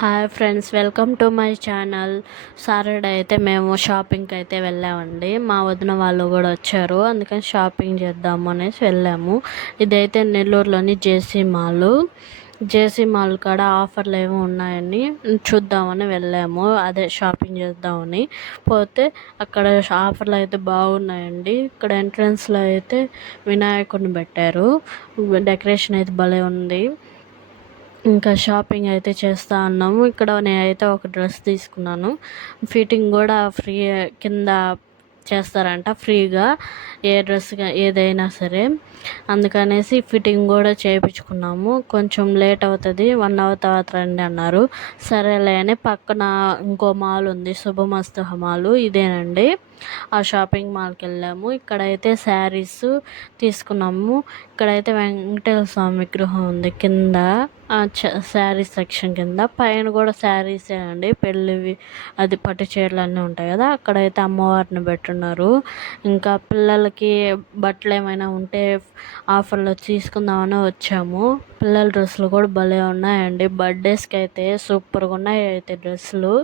Hi friends welcome to my channel Saturday అయితే మేము షాపింగ్కి అయితే వెళ్ళామండి. మా వదిన వాళ్ళు కూడా వచ్చారు. అందుకని షాపింగ్ చేద్దాము అనేసి వెళ్ళాము. ఇదైతే నెల్లూరులోని జేసీ మాల్ జేసీ మాల్ కాడ ఆఫర్లు ఏమో ఉన్నాయని చూద్దామని వెళ్ళాము. అదే షాపింగ్ చేద్దామని. పోతే అక్కడ ఆఫర్లు అయితే బాగున్నాయండి. ఇక్కడ ఎంట్రన్స్లో అయితే వినాయకుడిని పెట్టారు. డెకరేషన్ అయితే భలే ఉంది. ఇంకా షాపింగ్ అయితే చేస్తూ ఉన్నాము ఇక్కడ నేనైతే ఒక డ్రెస్ తీసుకున్నాను. ఫిట్టింగ్ కూడా ఫ్రీ కింద చేస్తారంట ఫ్రీగా ఏ డ్రెస్ ఏదైనా సరే. అందుకనేసి ఫిట్టింగ్ కూడా చేయించుకున్నాము. కొంచెం లేట్ అవుతుంది వన్ అవర్ తర్వాత రండి అన్నారు. సరేలే అని పక్కన ఇంకో మాల్ ఉంది శుభమస్తు మాల్ ఇదేనండి. ఆ షాపింగ్ మాల్కి వెళ్ళాము. ఇక్కడైతే శారీస్ తీసుకున్నాము. ఇక్కడైతే వెంకటేశ్వర స్వామి విగ్రహం ఉంది కింద. శారీస్ సెక్షన్ కింద. పైన కూడా శారీసే అండి. పెళ్ళివి అది పట్టు చీరలు అన్నీ ఉంటాయి కదా. అక్కడైతే అమ్మవారిని పెట్టున్నారు. ఇంకా పిల్లలకి బట్టలు ఏమైనా ఉంటే ఆఫర్లో తీసుకుందామని వచ్చాము. పిల్లల డ్రెస్సులు కూడా భలే ఉన్నాయండి. బర్త్డేస్కి అయితే సూపర్గా ఉన్నాయి అయితే డ్రెస్సులు.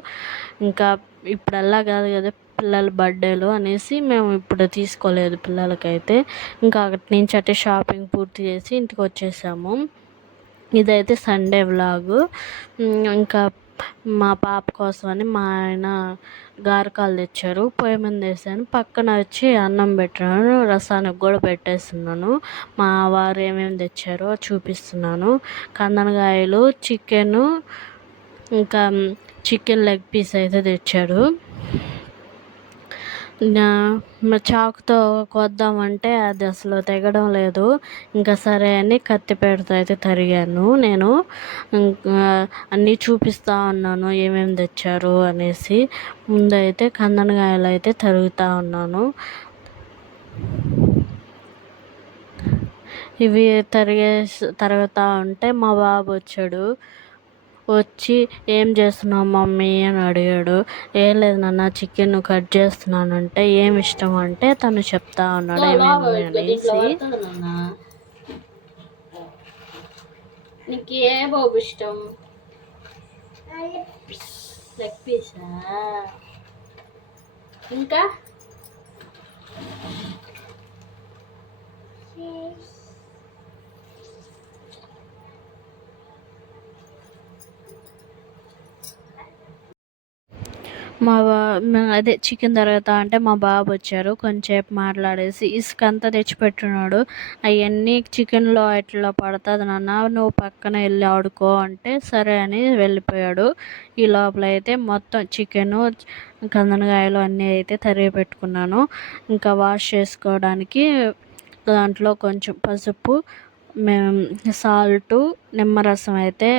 ఇంకా ఇప్పుడల్లా కాదు కదా పిల్లల బర్త్డేలు అనేసి మేము ఇప్పుడు తీసుకోలేదు పిల్లలకైతే. ఇంకా అక్కడి నుంచి అటే షాపింగ్ పూర్తి చేసి ఇంటికి వచ్చేసాము. ఇదైతే సండే వ్లాగు. ఇంకా మా పాప కోసమని మా ఆయన గారకాలు తెచ్చారు. పొయ్యి మీద వేసాను. పక్కన వచ్చి అన్నం పెట్టాను. రసానికి కూడా పెట్టేస్తున్నాను. మా వారు ఏమేమి తెచ్చారో చూపిస్తున్నాను. కందనకాయలు చికెను ఇంకా చికెన్ లెగ్ పీస్ అయితే తెచ్చాడు చాకుతో కొద్దామంటే అది అసలు తెగడం లేదు. ఇంకా సరే అని కత్తిపీటతో అయితే తరిగాను. నేను అన్నీ చూపిస్తూ ఉన్నాను ఏమేమి తెచ్చారు అనేసి ముందైతే కందనకాయలు అయితే తరుగుతూ ఉన్నాను. ఇవి తరిగే తరుగుతూ ఉంటే మా బాబు వచ్చాడు. వచ్చి ఏం చేస్తున్నావు మమ్మీ? అని అడిగాడు. ఏం లేదు నాన్న చికెన్ కట్ చేస్తున్నానంటే ఏమి ఇష్టం అంటే తను చెప్తా ఉన్నాడు ఏమేమి అనేసి. నీకు ఏ బాబు ఇష్టం? లెగ్ పీసా ఇంకా? మా అదే చికెన్ తరుగుతా అంటే మా బాబు వచ్చారు. కొంచెంసేపు మాట్లాడేసి ఇసుక అంతా తెచ్చిపెట్టున్నాడు. అవన్నీ చికెన్లో ఇట్లా పడుతుంది నాన్న నువ్వు పక్కన వెళ్ళి ఆడుకో అంటే సరే అని వెళ్ళిపోయాడు. ఈ లోపల అయితే మొత్తం చికెను కందనకాయలు అన్నీ అయితే తరిగి పెట్టుకున్నాను ఇంకా వాష్ చేసుకోవడానికి దాంట్లో కొంచెం పసుపు మేము సాల్టు నిమ్మరసం అయితే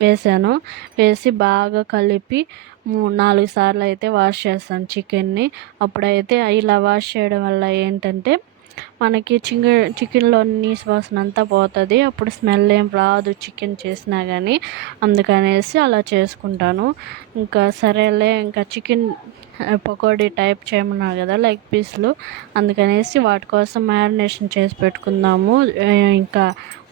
వేసాను. వేసి బాగా కలిపి మూడు నాలుగు సార్లు అయితే వాష్ చేస్తాను చికెన్ని. అప్పుడైతే ఇలా వాష్ చేయడం వల్ల ఏంటంటే మనకి చికెన్ చికెన్లో నీసు వాసన అంతా పోతుంది. అప్పుడు స్మెల్ ఏం రాదు చికెన్ చేసినా కానీ అందుకనేసి అలా చేసుకుంటాను. ఇంకా సరేలే ఇంకా చికెన్ పకోడీ టైప్ చేయమన్నారు కదా లెగ్ పీస్లు అందుకనేసి వాటి కోసం మ్యారినేషన్ చేసి పెట్టుకుందాము. ఇంకా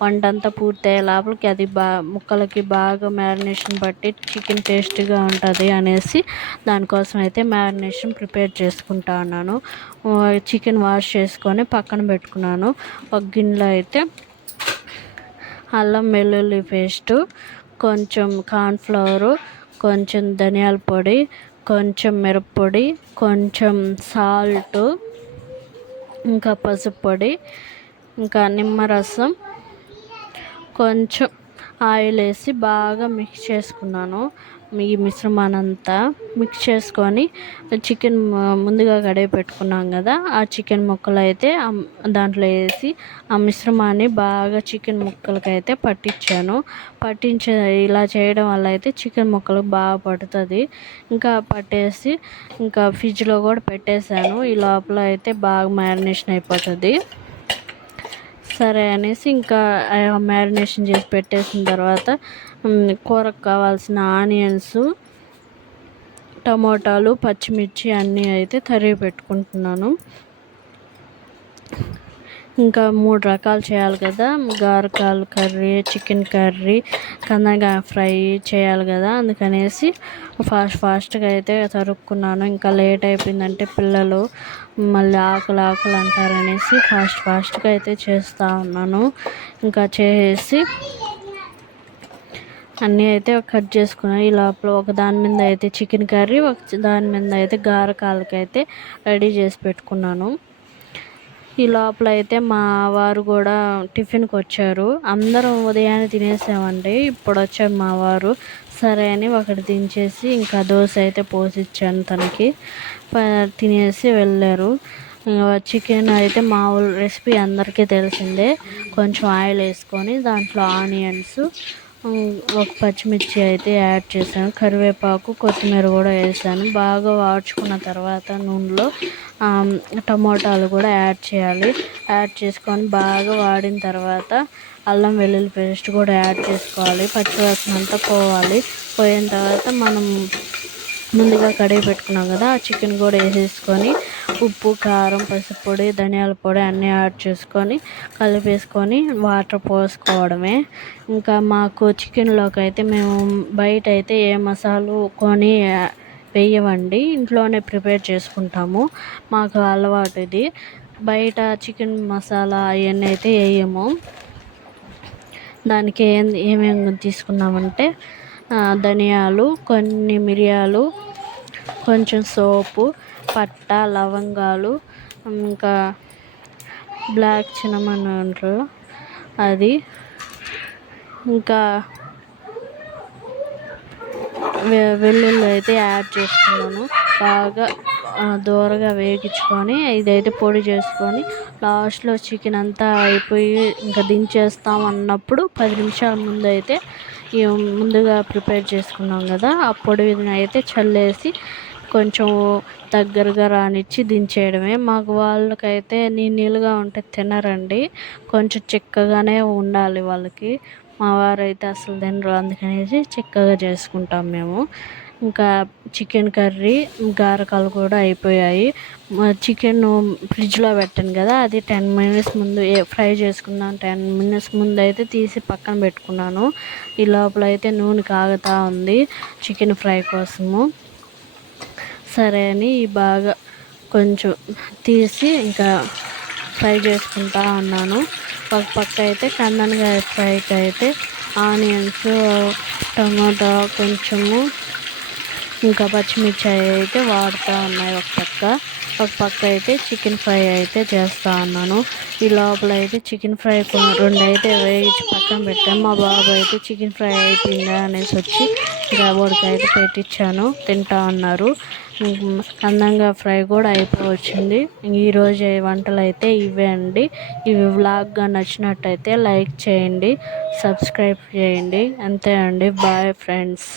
వంట అంతా పూర్తయ్యే లోపలికి అది బా ముక్కలకి బాగా మ్యారినేషన్ బట్టి చికెన్ టేస్టీగా ఉంటుంది అనేసి దానికోసం అయితే మ్యారినేషన్ ప్రిపేర్ చేసుకుంటా ఉన్నాను. చికెన్ వాష్ చేసుకొని పక్కన పెట్టుకున్నాను. ఒక గిన్నెలో అయితే అల్లం వెల్లుల్లి పేస్టు కొంచెం కార్న్ఫ్లవరు కొంచెం ధనియాల పొడి కొంచెం మిరప్పొడి కొంచెం సాల్ట్ ఇంకా పసుపు పొడి ఇంకా నిమ్మరసం కొంచెం ఆయిల్ వేసి బాగా మిక్స్ చేసుకున్నాను. ఈ మిశ్రమానంతా మిక్స్ చేసుకొని చికెన్ ముందుగా కడిగి పెట్టుకున్నాం కదా ఆ చికెన్ ముక్కలు అయితే దాంట్లో వేసి ఆ మిశ్రమాన్ని బాగా చికెన్ ముక్కలకి అయితే పట్టించాను. పట్టించే ఇలా చేయడం వల్ల అయితే చికెన్ ముక్కలు బాగా పడుతుంది. ఇంకా పట్టేసి ఇంకా ఫ్రిడ్జ్లో కూడా పెట్టేశాను. ఈ లోపల అయితే బాగా మ్యారినేషన్ అయిపోతుంది. సరే అనేసి ఇంకా మ్యారినేషన్ చేసి పెట్టేసిన తర్వాత కూరకు కావాల్సిన ఆనియన్స్ టమోటాలు పచ్చిమిర్చి అన్నీ అయితే తరిగి పెట్టుకుంటున్నాను. ఇంకా మూడు రకాలు చేయాలి కదా. గారకాలు కర్రీ చికెన్ కర్రీ కందగా ఫ్రై చేయాలి కదా. అందుకనేసి ఫాస్ట్ ఫాస్ట్గా అయితే తరుక్కున్నాను. ఇంకా లేట్ అయిపోయిందంటే పిల్లలు మళ్ళీ ఆకులు ఆకులు అంటారనేసి ఫాస్ట్ ఫాస్ట్గా అయితే చేస్తూ ఉన్నాను. ఇంకా చేసి అన్నీ అయితే కట్ చేసుకున్నాను ఈ లోపల ఒక దాని మీద అయితే చికెన్ కర్రీ ఒక దాని మీద అయితే గారకాలకి అయితే రెడీ చేసి పెట్టుకున్నాను. ఈ లోపల అయితే మా వారు కూడా టిఫిన్కి వచ్చారు అందరం ఉదయాన్నే తినేసామండి. ఇప్పుడు వచ్చారు మా వారు. సరే అని ఒకటి దించేసి ఇంకా దోశ అయితే పోసిచ్చాను తనకి. తినేసి వెళ్ళారు. చికెన్ అయితే మామూలు రెసిపీ అందరికీ తెలిసిందే. కొంచెం ఆయిల్ వేసుకొని దాంట్లో ఆనియన్స్ ఒక పచ్చిమిర్చి అయితే యాడ్ చేశాను. కరివేపాకు కొత్తిమీర కూడా వేసాను. బాగా వాడ్చుకున్న తర్వాత నూనెలో టమోటాలు కూడా యాడ్ చేయాలి. యాడ్ చేసుకొని బాగా వాడిన తర్వాత అల్లం వెల్లుల్లి పేస్ట్ కూడా యాడ్ చేసుకోవాలి. పచ్చివాసన అంతా పోవాలి. పోయిన తర్వాత మనం ముందుగా కడిగి పెట్టుకున్నాం కదా ఆ చికెన్ కూడా వేసేసుకొని ఉప్పు కారం పసుపు పొడి ధనియాల పొడి అన్నీ యాడ్ చేసుకొని కలిపేసుకొని వాటర్ పోసుకోవడమే. ఇంకా మాకు చికెన్లోకి అయితే మేము బయట అయితే ఏ మసాలు కొని వేయవండి. ఇంట్లోనే ప్రిపేర్ చేసుకుంటాము. మాకు అలవాటు ఇది. బయట చికెన్ మసాలా అవన్నీ అయితే వేయము. దానికి ఏం ఏమేమి తీసుకున్నామంటే ధనియాలు కొన్ని మిరియాలు కొంచెం సోపు పట్టా లవంగాలు ఇంకా బ్లాక్ చినమన్ అంటారు అది ఇంకా వెల్లుల్లి అయితే యాడ్ చేసుకున్నాను. బాగా దోరగా వేగించుకొని ఇదైతే పొడి చేసుకొని లాస్ట్లో చికెన్ అంతా అయిపోయి ఇంకా దించేస్తాం అన్నప్పుడు పది నిమిషాల ముందు అయితే ముందుగా ప్రిపేర్ చేసుకున్నాం కదా ఆ పొడిని అయితే చల్లేసి కొంచెం దగ్గరగా రానిచ్చి దించేయడమే. మాకు వాళ్ళకైతే నీళ్ళుగా ఉంటే తినరండి. కొంచెం చిక్కగానే ఉండాలి వాళ్ళకి. మా వారు అయితే అసలు తినరు. అందుకనేసి చిక్కగా చేసుకుంటాం మేము. ఇంకా చికెన్ కర్రీ గారకాలు కూడా అయిపోయాయి. చికెన్ ఫ్రిడ్జ్లో పెట్టాను కదా అది టెన్ మినిట్స్ ముందు ఫ్రై చేసుకుందాం. టెన్ మినిట్స్ ముందు అయితే తీసి పక్కన పెట్టుకున్నాను. ఈ లోపల అయితే నూనె కాగుతూ ఉంది చికెన్ ఫ్రై కోసము. సరే అని బాగా కొంచెం తీసి ఇంకా ఫ్రై చేసుకుంటా ఉన్నాను. ఒక పక్క అయితే కందనకాయ ఫ్రైకి అయితే ఆనియన్స్ టమాటా కొంచెము ఇంకా పచ్చిమిర్చి అయితే వాడుతూ ఉన్నాయి ఒక పక్క. ఒక పక్క అయితే చికెన్ ఫ్రై అయితే చేస్తూ ఉన్నాను. ఈ లోపల అయితే చికెన్ ఫ్రై రెండు అయితే వేయించి పక్కన పెట్టాము మా బాబు అయితే చికెన్ ఫ్రై అయిపోయిందా అనేసి వచ్చి ఇంకా అయితే పెట్టించాను తింటా ఉన్నారు అందంగా ఫ్రై కూడా అయిపోవచ్చింది. ఈరోజు వంటలు అయితే ఇవే అండి. ఇవి వ్లాగ్గా నచ్చినట్టయితే లైక్ చేయండి సబ్స్క్రైబ్ చేయండి. అంతే అండి. Bye friends.